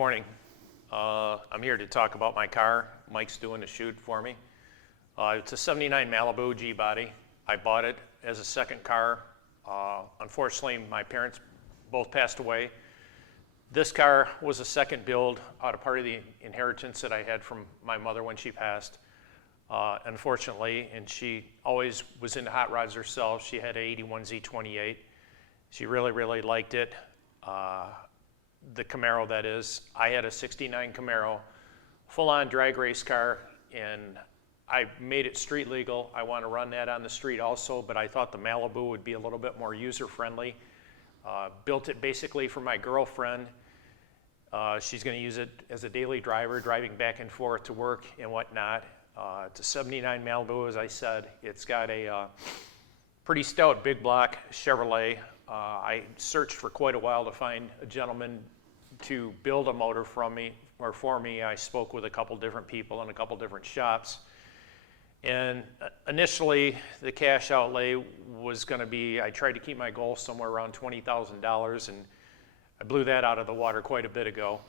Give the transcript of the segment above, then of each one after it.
morning. I'm here to talk about my car. Mike's doing the shoot for me. It's a 79 Malibu G-body. I bought it as a second car. Unfortunately, my parents both passed away. This car was a second build out of part of the inheritance that I had from my mother when she passed. Unfortunately, and she always was into hot rods herself. She had an 81 Z28. She really liked it. The Camaro, that is. I had a 69 Camaro, full-on drag race car, and I made it street legal. I want to run that on the street also, but I thought the Malibu would be a little bit more user-friendly. Built it basically for my girlfriend. She's going to use it as a daily driver, driving back and forth to work and whatnot. It's a 79 Malibu, as I said. It's got a pretty stout big block Chevrolet. I searched for quite a while to find a gentleman to build a motor for me. I spoke with a couple different people in a couple different shops. And initially, the cash outlay was going to be, I tried to keep my goal somewhere around $20,000, and I blew that out of the water quite a bit ago.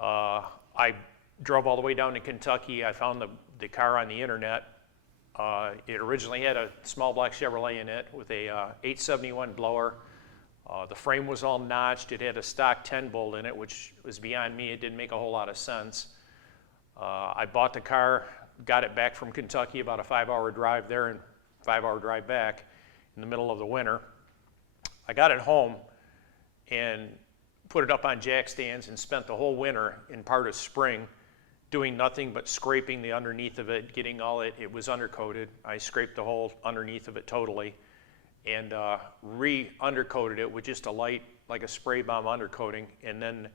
I drove all the way down to Kentucky. I found the car on the internet. It originally had a small black Chevrolet in it with a 871 blower. The frame was all notched. It had a stock 10 bolt in it, which was beyond me. It didn't make a whole lot of sense. I bought the car, got it back from Kentucky, about a 5-hour drive there and 5-hour drive back in the middle of the winter. I got it home and put it up on jack stands and spent the whole winter in part of spring doing nothing but scraping the underneath of it, getting all it was undercoated. I scraped the whole underneath of it totally and re-undercoated it with just a light, like a spray bomb undercoating, and then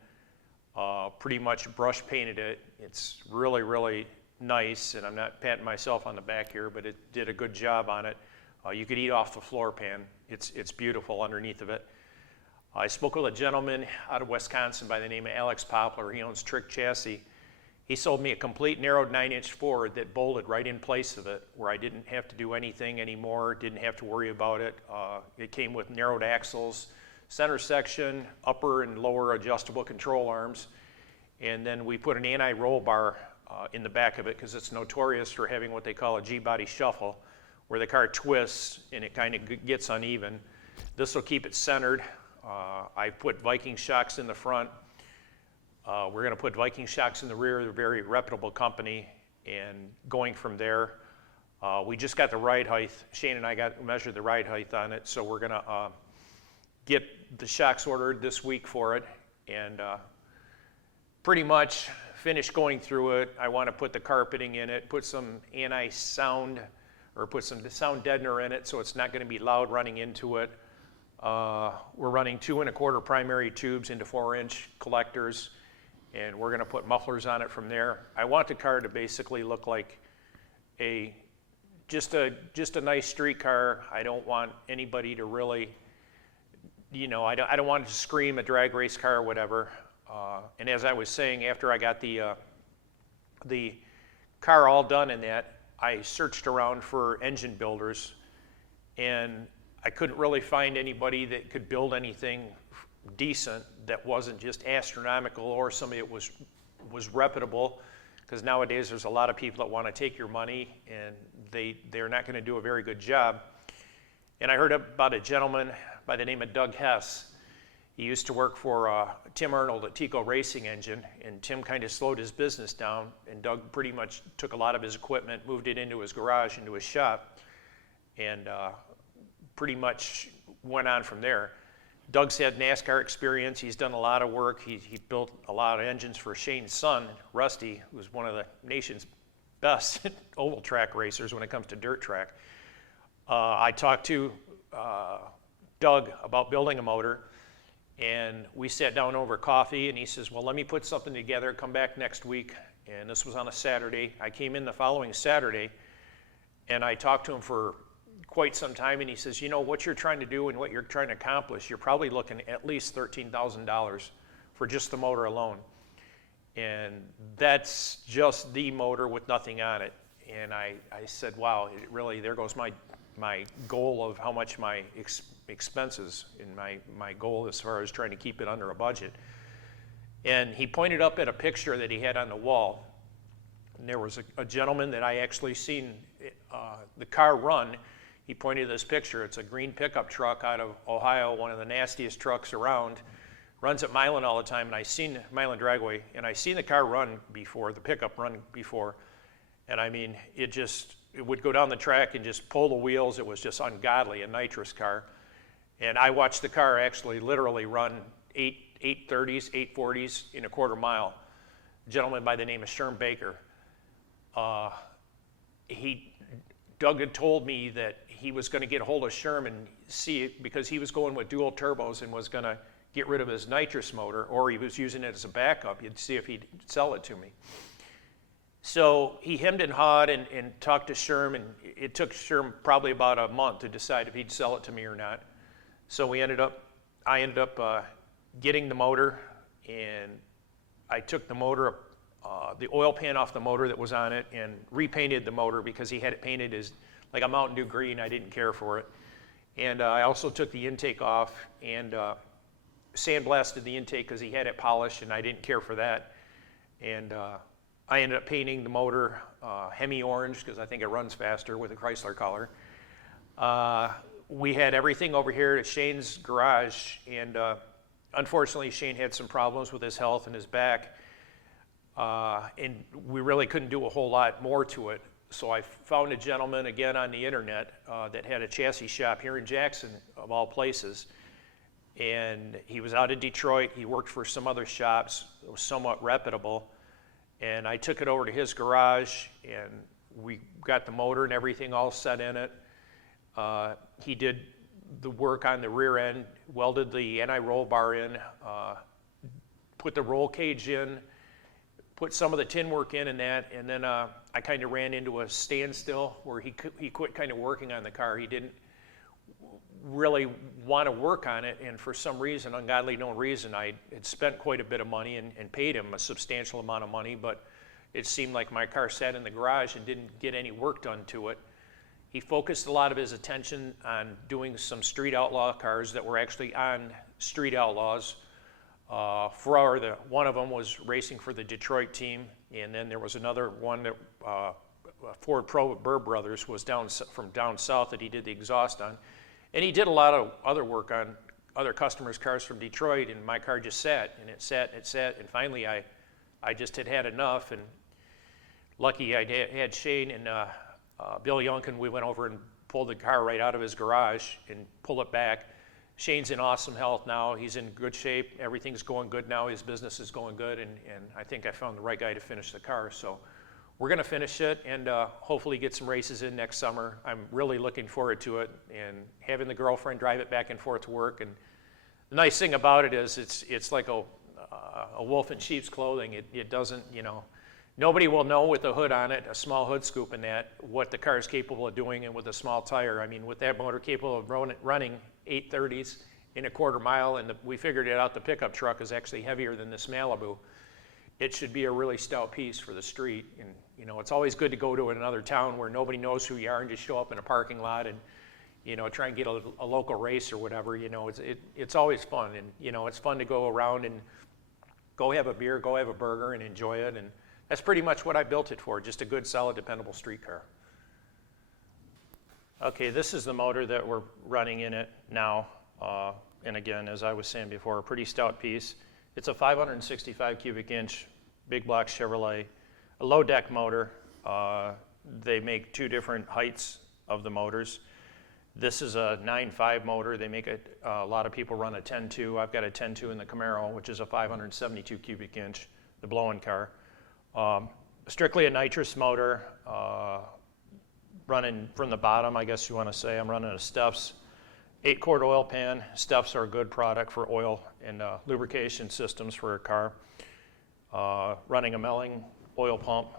pretty much brush painted it. It's really nice, and I'm not patting myself on the back here, but it did a good job on it. You could eat off the floor pan. It's beautiful underneath of it. I spoke with a gentleman out of Wisconsin by the name of Alex Poplar. He owns Trick Chassis. He sold me a complete narrowed 9-inch Ford that bolted right in place of it, where I didn't have to do anything anymore, didn't have to worry about it. It came with narrowed axles, center section, upper and lower adjustable control arms, and then we put an anti-roll bar in the back of it because it's notorious for having what they call a G-body shuffle, where the car twists and it kind of gets uneven. This will keep it centered. I put Viking shocks in the front. We're going to put Viking shocks in the rear. They're a very reputable company, and going from there, we just got the ride height. Shane and I measured the ride height on it, so we're going to get the shocks ordered this week for it, and pretty much finish going through it. I want to put the carpeting in it, put some anti-sound, or put some sound deadener in it so it's not going to be loud running into it. We're running 2 1/4 primary tubes into 4-inch collectors, and we're going to put mufflers on it from there. I want the car to basically look like just a nice street car. I don't want anybody to really, I don't want it to scream a drag race car or whatever. And as I was saying, after I got the car all done in that, I searched around for engine builders, and I couldn't really find anybody that could build anything decent that wasn't just astronomical or somebody that was reputable, because nowadays there's a lot of people that want to take your money and they're not going to do a very good job. And I heard about a gentleman by the name of Doug Hess. He used to work for Tim Arnold at Tico Racing Engine, and Tim kind of slowed his business down, and Doug pretty much took a lot of his equipment, moved it into his garage, into his shop, and pretty much went on from there. Doug's had NASCAR experience. He's done a lot of work. He built a lot of engines for Shane's son, Rusty, who's one of the nation's best oval track racers when it comes to dirt track. I talked to Doug about building a motor, and we sat down over coffee, and he says, well, let me put something together, come back next week. And this was on a Saturday. I came in the following Saturday, and I talked to him for quite some time, and he says, what you're trying to do and what you're trying to accomplish, you're probably looking at least $13,000 for just the motor alone. And that's just the motor with nothing on it. And I said, wow, there goes my goal of how much my expenses and my goal as far as trying to keep it under a budget. And he pointed up at a picture that he had on the wall. And there was a gentleman that I actually seen the car run. He pointed to this picture. It's a green pickup truck out of Ohio, one of the nastiest trucks around. Runs at Milan all the time, and I seen Milan Dragway, and I seen the car run before, the pickup run before. And I mean, it would go down the track and just pull the wheels. It was just ungodly, a nitrous car. And I watched the car actually literally run 830s, 840s in a quarter mile. A gentleman by the name of Sherm Baker. Doug had told me that he was going to get a hold of Sherm and see it because he was going with dual turbos and was going to get rid of his nitrous motor, or he was using it as a backup. You'd see if he'd sell it to me. So he hemmed and hawed and talked to Sherm, and it took Sherm probably about a month to decide if he'd sell it to me or not. So I ended up getting the motor, and I took the motor, the oil pan off the motor that was on it, and repainted the motor because he had it painted as like a Mountain Dew green. I didn't care for it. And I also took the intake off and sandblasted the intake because he had it polished, and I didn't care for that. And I ended up painting the motor Hemi orange because I think it runs faster with a Chrysler color. We had everything over here at Shane's garage, and unfortunately Shane had some problems with his health and his back, and we really couldn't do a whole lot more to it. So I found a gentleman again on the internet that had a chassis shop here in Jackson, of all places. And he was out of Detroit. He worked for some other shops that was somewhat reputable. And I took it over to his garage, and we got the motor and everything all set in it. He did the work on the rear end, welded the anti-roll bar in, put the roll cage in, put some of the tin work in and that, and then I kind of ran into a standstill where he quit kind of working on the car. He didn't really want to work on it, and for some reason, ungodly known reason, I had spent quite a bit of money and paid him a substantial amount of money, but it seemed like my car sat in the garage and didn't get any work done to it. He focused a lot of his attention on doing some street outlaw cars that were actually on Street Outlaws. One of them was racing for the Detroit team, and then there was another one that Ford Pro Burr Brothers was from down south that he did the exhaust on. And he did a lot of other work on other customers' cars from Detroit, and my car just sat, and it sat, and finally I just had enough, and lucky I had Shane and Bill Youngkin. We went over and pulled the car right out of his garage and pulled it back. Shane's in awesome health now. He's in good shape. Everything's going good now. His business is going good, and I think I found the right guy to finish the car. So we're going to finish it and hopefully get some races in next summer. I'm really looking forward to it, and having the girlfriend drive it back and forth to work. And the nice thing about it is it's like a wolf in sheep's clothing. It doesn't, nobody will know with a hood on it, a small hood scoop in that, what the car is capable of doing, and with a small tire. I mean, with that motor capable of running 830s in a quarter mile, and we figured it out, the pickup truck is actually heavier than this Malibu. It should be a really stout piece for the street. And it's always good to go to another town where nobody knows who you are and just show up in a parking lot and try and get a local race or whatever. It's always fun, and it's fun to go around and go have a beer, go have a burger, and enjoy it. And that's pretty much what I built it for, just a good, solid, dependable street car. Okay, this is the motor that we're running in it now. And again, as I was saying before, a pretty stout piece. It's a 565 cubic inch big block Chevrolet, a low deck motor. They make two different heights of the motors. This is a 9.5 motor. They make it, a lot of people run a 10.2. I've got a 10.2 in the Camaro, which is a 572 cubic inch, the blow-in car. Strictly a nitrous motor, running from the bottom, I guess you want to say. I'm running a Steph's 8-quart oil pan. Steph's are a good product for oil and lubrication systems for a car. Running a Melling oil pump.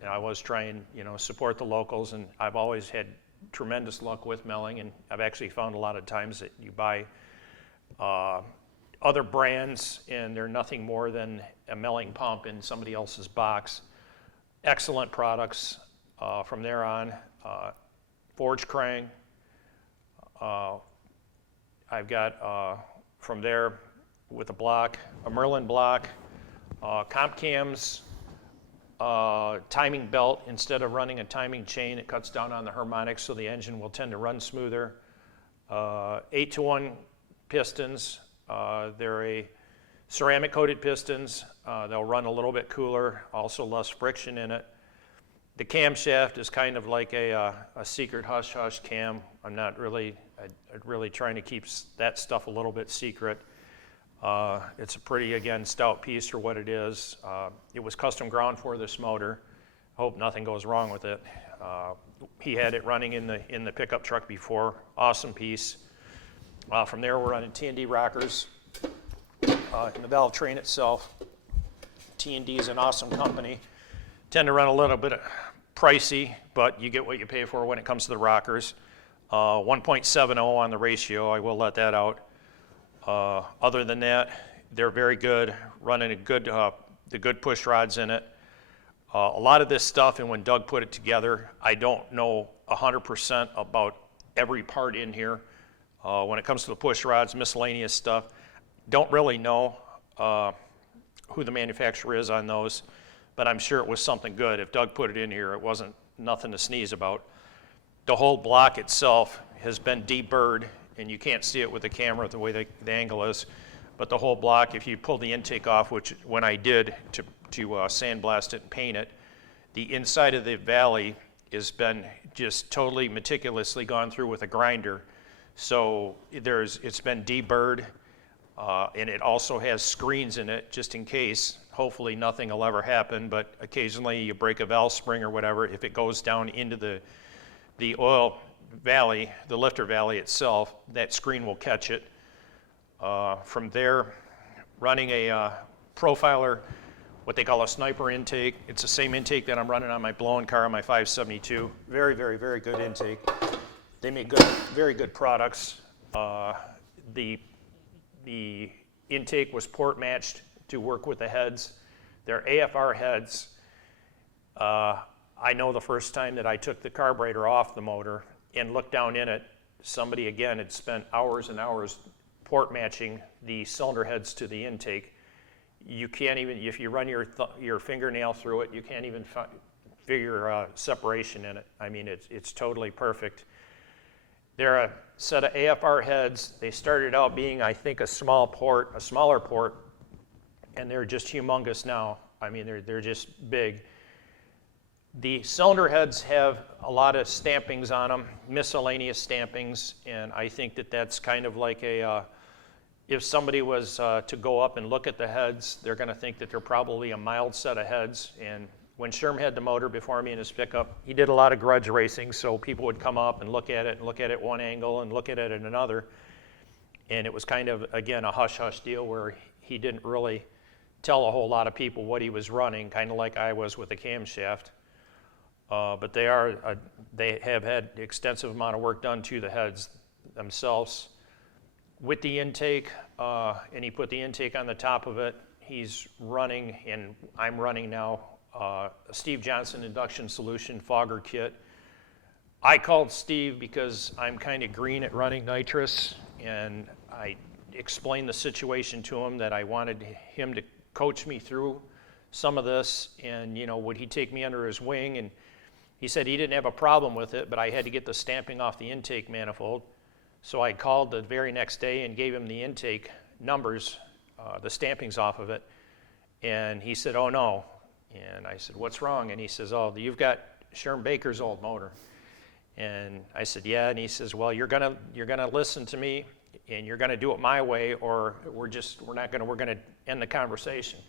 And I was trying, support the locals, and I've always had tremendous luck with Melling, and I've actually found a lot of times that you buy other brands and they're nothing more than a Melling pump in somebody else's box. Excellent products from there on. Forge Krang. I've got from there with a block, a Merlin block, Comp cams, timing belt. Instead of running a timing chain, it cuts down on the harmonics, so the engine will tend to run smoother. 8-to-1 pistons. They're a ceramic coated pistons. They'll run a little bit cooler, also less friction in it. The camshaft is kind of like a secret hush-hush cam. I'm really trying to keep that stuff a little bit secret. It's a pretty, again, stout piece for what it is. It was custom ground for this motor. Hope nothing goes wrong with it. He had it running in the pickup truck before. Awesome piece. From there, we're running T&D rockers in the valve train itself. T&D is an awesome company. Tend to run a little bit pricey, but you get what you pay for when it comes to the rockers. 1.70 on the ratio. I will let that out. Other than that, they're very good, running the good push rods in it. A lot of this stuff, and when Doug put it together, I don't know 100% about every part in here. When it comes to the push rods, miscellaneous stuff, don't really know who the manufacturer is on those, but I'm sure it was something good. If Doug put it in here, it wasn't nothing to sneeze about. The whole block itself has been deburred, and you can't see it with the camera the way the angle is, but the whole block, if you pull the intake off, which when I did to sandblast it and paint it, the inside of the valley has been just totally meticulously gone through with a grinder. So it's been deburred, and it also has screens in it just in case. Hopefully nothing will ever happen, but occasionally you break a valve spring or whatever. If it goes down into the oil valley, the lifter valley itself, that screen will catch it. From there, running a profiler, what they call a sniper intake. It's the same intake that I'm running on my blown car, my 572. Very, very, very good intake. They make very good products. The intake was port matched to work with the heads. They're AFR heads. I know the first time that I took the carburetor off the motor and looked down in it, somebody again had spent hours and hours port matching the cylinder heads to the intake. You can't even, if you run your fingernail through it, you can't even figure separation in it. I mean, it's totally perfect. They're a set of AFR heads. They started out being, I think, a smaller port, and they're just humongous now. I mean, they're just big. The cylinder heads have a lot of stampings on them, miscellaneous stampings, and I think that that's kind of like if somebody was to go up and look at the heads, they're going to think that they're probably a mild set of heads. And when Sherm had the motor before me in his pickup, he did a lot of grudge racing, so people would come up and look at it one angle and look at it at another. And it was kind of, again, a hush-hush deal where he didn't really tell a whole lot of people what he was running, kind of like I was with the camshaft. But they have had extensive amount of work done to the heads themselves. With the intake, and he put the intake on the top of it, he's running, and I'm running now, a Steve Johnson induction solution fogger kit. I called Steve because I'm kind of green at running nitrous, and I explained the situation to him that I wanted him to coach me through some of this, and would he take me under his wing? And he said he didn't have a problem with it, but I had to get the stamping off the intake manifold. So I called the very next day and gave him the intake numbers, the stampings off of it, and he said, "Oh no." And I said, "What's wrong?" And he says, "Oh, you've got Sherm Baker's old motor." And I said, "Yeah." And he says, "Well, you're gonna listen to me, and you're gonna do it my way, or we're gonna end the conversation."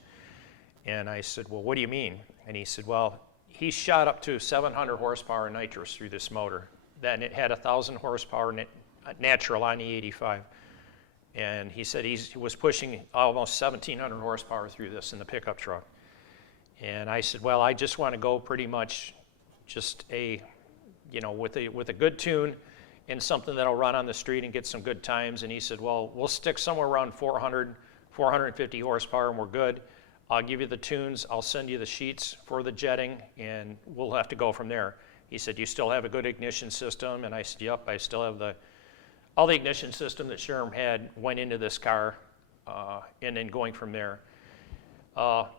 And I said, "Well, what do you mean?" And he said, "Well, he shot up to 700 horsepower nitrous through this motor. Then it had 1,000 horsepower natural on the 85. And he said he was pushing almost 1,700 horsepower through this in the pickup truck." And I said, "Well, I just want to go pretty much just with a good tune and something that'll run on the street and get some good times." And he said, "Well, we'll stick somewhere around 400, 450 horsepower and we're good. I'll give you the tunes, I'll send you the sheets for the jetting, and we'll have to go from there." He said, "You still have a good ignition system?" And I said, "Yep, I still have all the ignition system that Sherm had went into this car, and then going from there.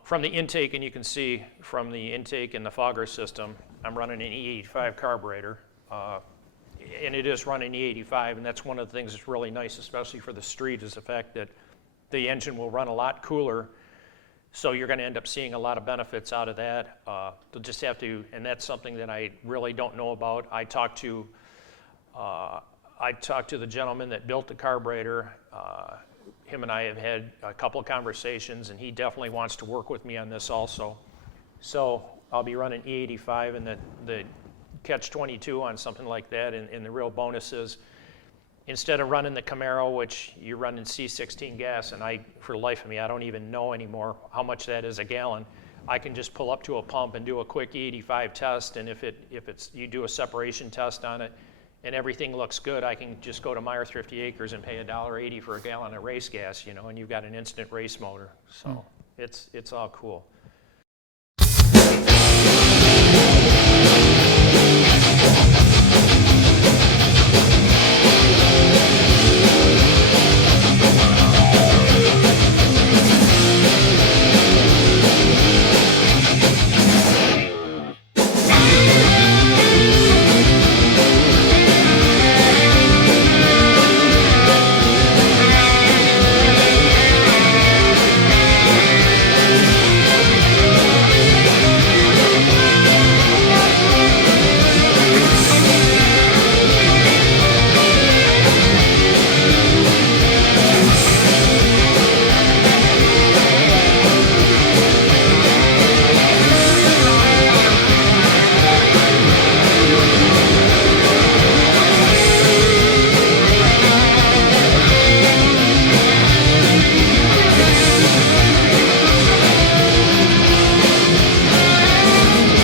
From the intake, and you can see from the intake and the fogger system, I'm running an E85 carburetor. And it is running E85, and that's one of the things that's really nice, especially for the street, is the fact that the engine will run a lot cooler. So you're going to end up seeing a lot of benefits out of that. They'll just have to, and that's something that I really don't know about. I talked to the gentleman that built the carburetor. Him and I have had a couple of conversations, and he definitely wants to work with me on this also. So I'll be running E85, and the catch-22 on something like that, and the real bonus is, instead of running the Camaro, which you're running C16 gas, and for the life of me, I don't even know anymore how much that is a gallon. I can just pull up to a pump and do a quick E85 test, and if you do a separation test on it, and everything looks good, I can just go to Meyer Thrifty Acres and pay $1.80 for a gallon of race gas, and you've got an instant race motor. So it's all cool.